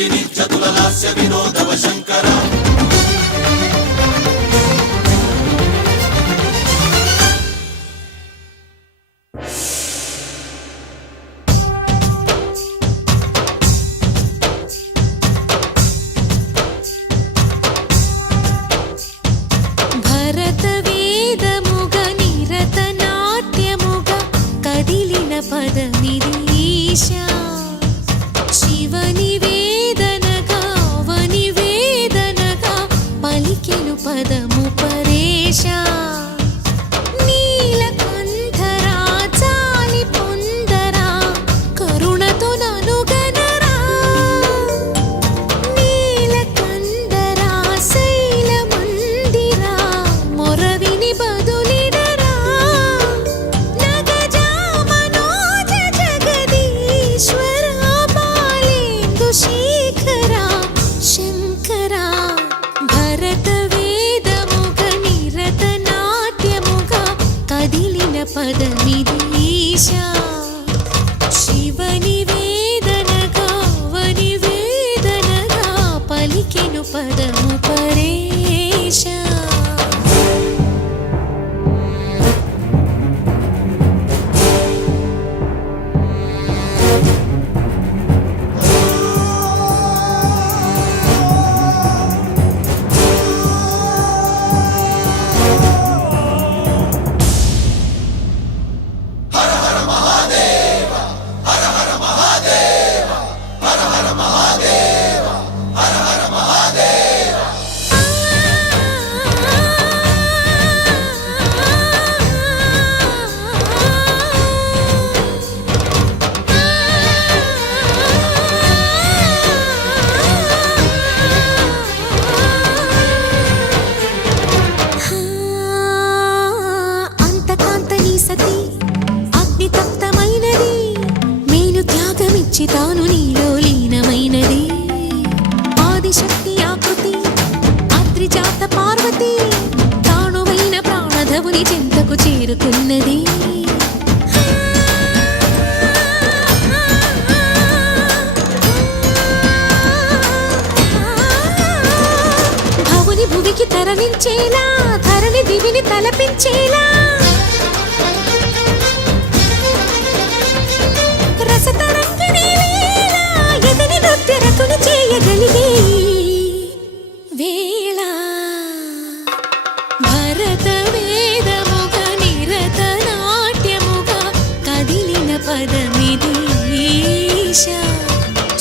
మంజిని చతుల లాస్య వినోదవ శంకర తాను నీలో లీనమైనది ఆదిశక్తి ఆకృతి అద్రిజాత పార్వతి తానువైన ప్రాణధవుని చెంతకు చేరుకున్నది భవుని భువికి తరలించేలా ధరణి దివిని తలపించేలా చేయగలిగే వేళ భరత వేదముగా నిరత నాట్యముగా కదిలిన పదమిది ఈశా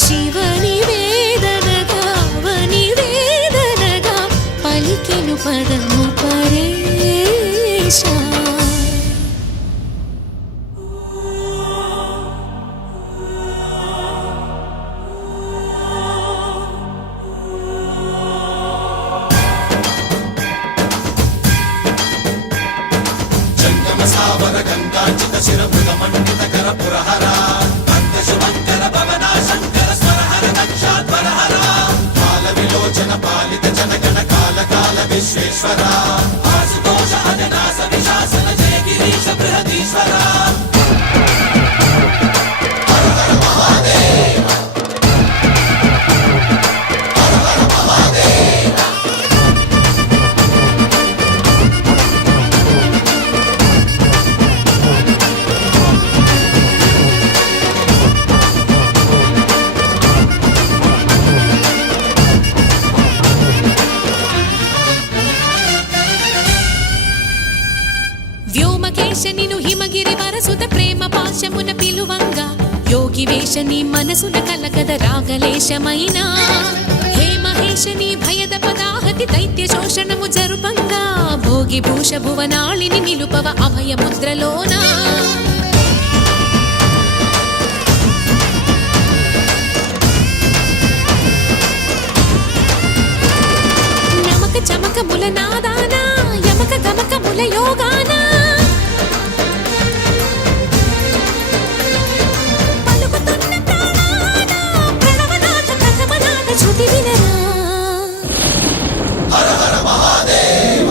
శివని వేదనగా వని వేదనగా పలికెను పదము పరేశా శిరభృత మండిత కర పురహర అంత శుభంకర భవనా శంకర స్వరహర దక్షాధ్వరహర కాల విలోచన పాలిత జనగణ కాల కాల విశ్వేశ్వర ఆశుతోష అజనాస విశాసన జయ గిరీశ బృహదీశ్వర హర హర మహాదేవ హర హర మహాదేవ వ్యోమకేశనిను హిమగిరి వరసుత ప్రేమ పాశమున పిలువంగా యోగి వేషని మనసున కలకద రాగలేశమైనా హే మహేశని భయద పదాహతి దైత్య శోషణము జరుపంగా భోగి భూష భువనాళిని నిలుపవ అభయ ముద్రలోనా నమక చమక ముల నాదానా యమక గమక ముల యోగానా హర హర మహాదేవ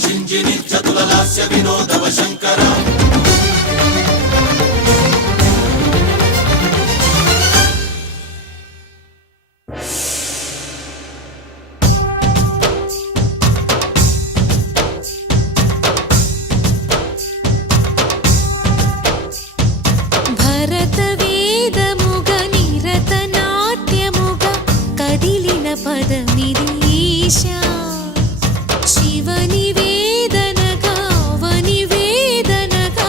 శింజి నిత్యతుల లాస్య వినోదవ శంకర భరత వేదముగ నిరత నాట్యముగ కదిలిన పదమిది ఈశా శివని వేదనగా అవని వేదనగా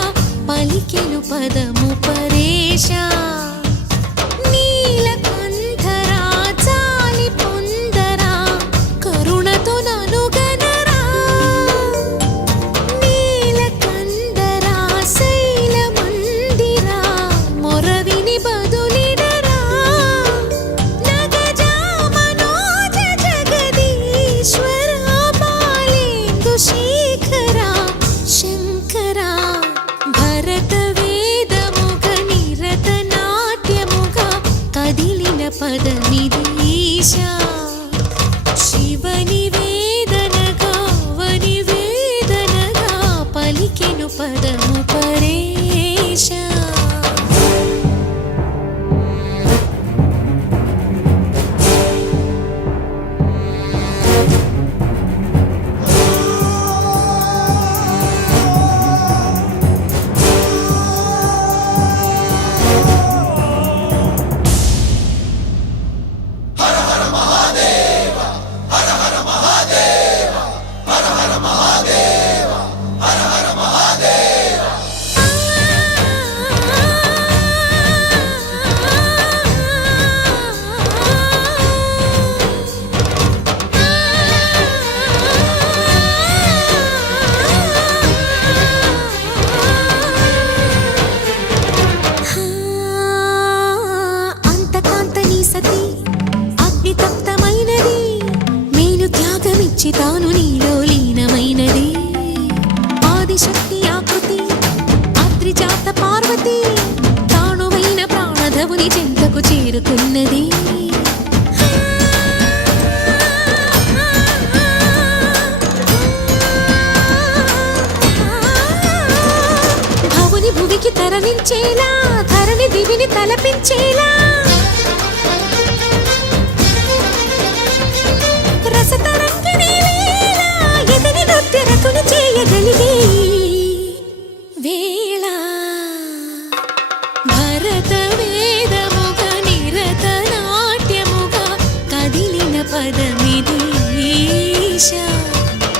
పలికెను పదము పరేశా నీలకంఠరా చాలి పొందరా కరుణతో ననుగనరా నీలకందరా శైలమందిరా మొరవిని బదులిడరా నగజా మనోజ జగదీశ్వరా బాలేందు శేఖరా శంకరా భరత వేదముగ నిరత నాట్యముగ కదిలిన పదమిది ఈశా శివని వేదనగా అవని వేదనగా పలికెను పదము పరేశా అంతకాంతని సతి అగ్నితప్తమైనది మేలు త్యాగమిచ్చి తాను నీలో లీనమైనది ఆదిశక్తి ఆకృతి అద్రిజాత పార్వతి తానువైన ప్రాణధవుని చెంతకు చేరుకున్నది భవుని భువికి తరలించేలా ధరణి దివిని తలపించేలా రసతరంగిణి లీల ఎదిని నృత్యరతుని చేయగలిగే వేళ భరత వేదముగ నిరత నాట్యముగ కదిలిన పదమిది ఈశా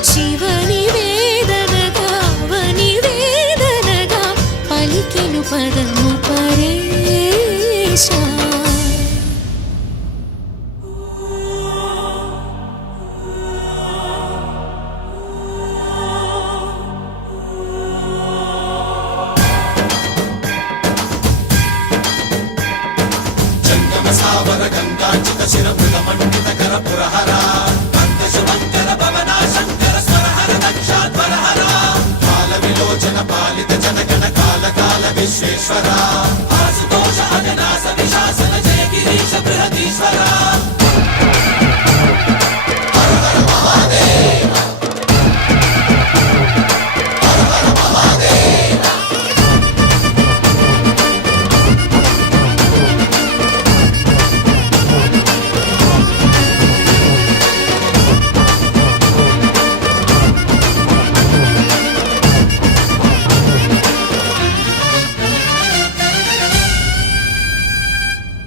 శివని వేదనగా అవని వేదనగా పలికెను పదము పరేశా జంగమ సావర గంగాచిత శిరమృత మండిత కర పురహర కంద శుభంకర భవనా శంకర స్వరహర దక్షాధ్వరహర కాల విలోచన పాలిత జనగణ కాల కాల విశ్వేశ్వర ఆశుతోష అజనాస విశాసన జయ గిరీశ బృహదీశ్వర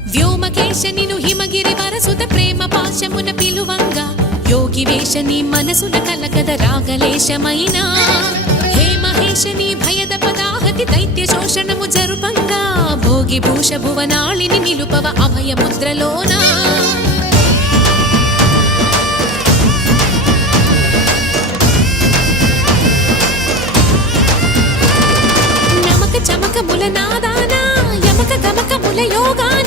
వ్యోమకేశ నిను హిమగిరి వరసుత ప్రేమ పాశమున పిలువంగా యోగి వేష నీ మనసున కలకద రాగలేశమైన హే మహేశ నీ భయద పదాహతి దైత్య శోషణము జరుపంగా భోగి భూష భువనాళిని నిలుపవ అభయ ముద్రలోనా నమక చమక ముల నాదానా యమక గమక ముల యోగాన